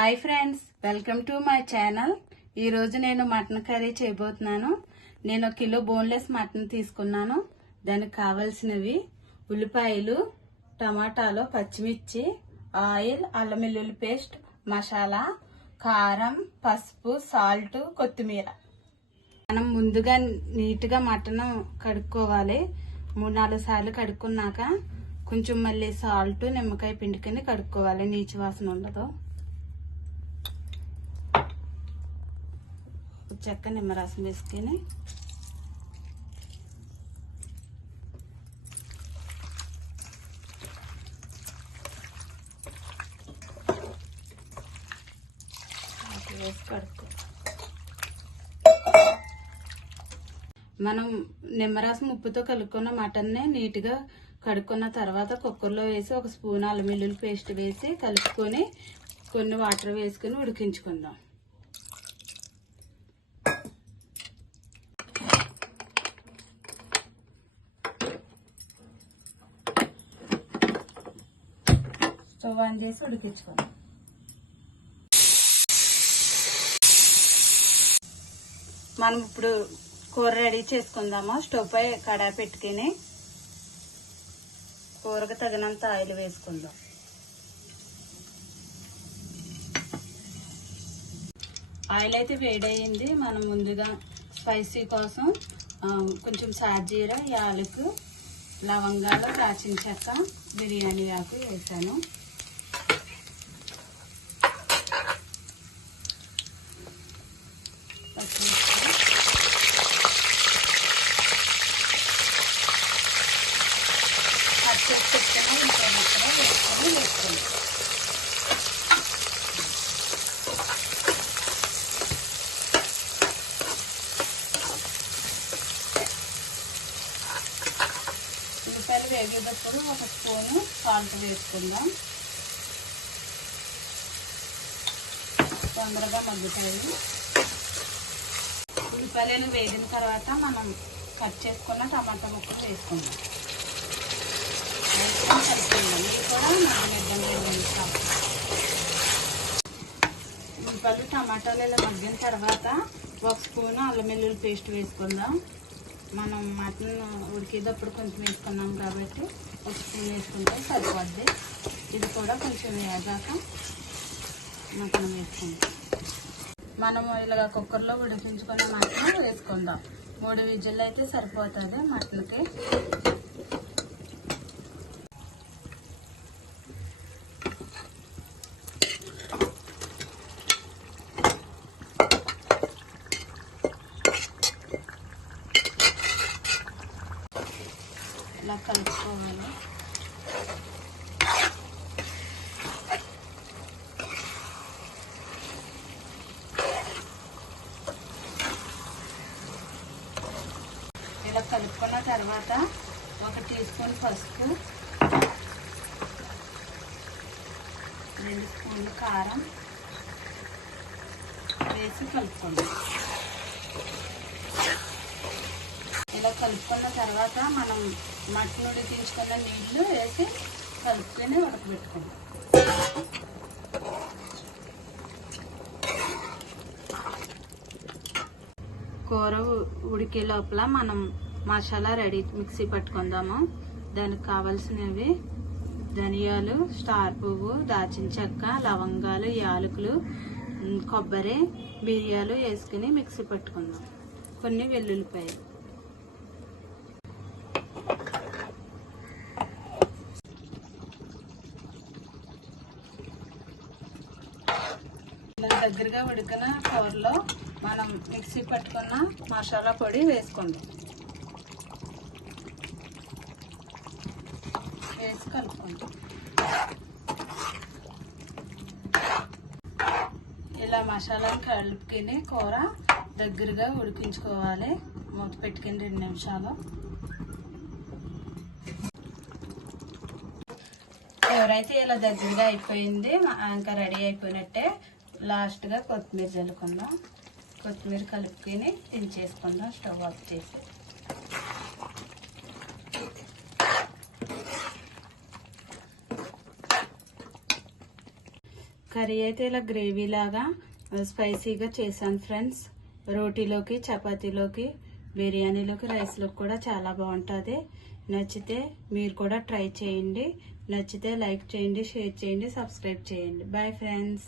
Hi friends, welcome to my channel. ఈరోజు నేను mutton curry చేయబోతున్నాను. నేను 1 కిలో బోన్లెస్ మటన్ తీసుకున్నాను. దానికి కావాల్సినవి ఉల్లిపాయలు, టమాటాలు, పచ్చిమిర్చి, ఆయిల్, అల్లం వెల్లుల్లి పేస్ట్, మసాలా, కారం, పసుపు, సాల్ట్, కొత్తిమీర. మనం ముందుగా నీట్గా మటన్ కడుక్కోవాలి. 3-4 సార్లు కడుక్కున్నాక కొంచెం మళ్ళీ సాల్ట్, నిమ్మకాయ పిండుకొని కడుక్కోవాలి. నీచు వాసన ఉండదు. చెక్క నిమ్మరసం వేసుకొని వేసి కడుక్కో. మనం నిమ్మరసం ఉప్పుతో కలుపుకున్న మటన్ని నీట్గా కడుక్కున్న తర్వాత కుక్కర్లో వేసి 1 స్పూన్ అల్లం వెల్లుల్లి పేస్ట్ వేసి కలుపుకొని కొన్ని వాటర్ వేసుకొని ఉడికించుకుందాం. స్టవ్ ఆన్ చేసి ఉడికించుకుందాం. మనం ఇప్పుడు కూర రెడీ చేసుకుందాము. స్టవ్ పై కడాయి పెట్టుకుని కూరకు తగినంత ఆయిల్ వేసుకుందాం. ఆయిల్ అయితే వేడయింది. మనం ముందుగా స్పైసీ కోసం కొంచెం సాజీర, యాలకు, లవంగాలు, దాల్చిన చెక్క, బిర్యానీ ఆకు వేసాను. ఉల్లిపాయలు వేగేటప్పుడు 1 స్పూను సాల్ట్ వేసుకుందాం. తొందరగా మగ్గుతాయి. ఉల్లిపాయలు వేగిన తర్వాత మనం కట్ చేసుకున్న టమాటా ముక్కలు వేసుకుందాం. కలుపుకుందాం. ఇవి కూడా ఉల్లిపాయలు, టమాటాలు ఇలా మగ్గిన తర్వాత 1 స్పూను అల్లం వెల్లుల్లి పేస్ట్ వేసుకుందాం. మనం మటన్ ఉడికేటప్పుడు కొంచెం వేసుకున్నాం కాబట్టి 1 స్పూన్ వేసుకుంటే సరిపోద్ది. ఇది కూడా కొంచెం వేగాక మటన్ వేసుకుందాం. మనము ఇలాగ కుక్కర్లో ఉడికించుకున్న మటన్ వేసుకుందాం. 3 విజిల్లు అయితే సరిపోతుంది మటన్కి. ఇలా కలుపుకోవాలి. ఇలా కలుపుకున్న తర్వాత 1 టీ స్పూన్ పసుపు, 2 స్పూన్లు కారం వేసి కలుపుకోండి. ఇలా కలుపుకున్న తర్వాత మనం మటన్ ఉడికించుకున్న నీళ్లు వేసి కలుపుకొని ఉడకబెట్టుకుందాం. కూర ఉడికే లోపల మనం మసాలా రెడీ మిక్సీ పట్టుకుందాము. దానికి కావాల్సినవి ధనియాలు, స్టార్ పువ్వు, దాల్చిన చెక్క, లవంగాలు, యాలకులు, కొబ్బరి, మిరియాలు వేసుకుని మిక్సీ పట్టుకుందాం. కొన్ని వెల్లుల్లిపాయలు. దగ్గరగా ఉడికిన కూరలో మనం మిక్సీ పట్టుకున్న మసాలా పొడి వేసుకుందాం. వేసి కలుపుకుందాం. ఇలా మసాలాను కలుపుకొని కూర దగ్గరగా ఉడికించుకోవాలి. మూత పెట్టుకుని 2 నిమిషాలు. ఎవరైతే ఇలా దగ్గరగా అయిపోయింది, ఇంకా రెడీ అయిపోయినట్టే. లాస్ట్గా కొత్తిమీర చల్లుకుందాం. కొత్తిమీర కలుపుకొని దించేసుకుందాం. స్టవ్ ఆఫ్ చేసి కర్రీ అయితే ఇలా గ్రేవీ లాగా స్పైసీగా చేశాను ఫ్రెండ్స్. రోటీలోకి, చపాతీలోకి, బిర్యానీలోకి, రైస్లోకి కూడా చాలా బాగుంటుంది. నచ్చితే మీరు కూడా ట్రై చేయండి. నచ్చితే లైక్ చేయండి, షేర్ చేయండి, సబ్స్క్రైబ్ చేయండి. Bye friends.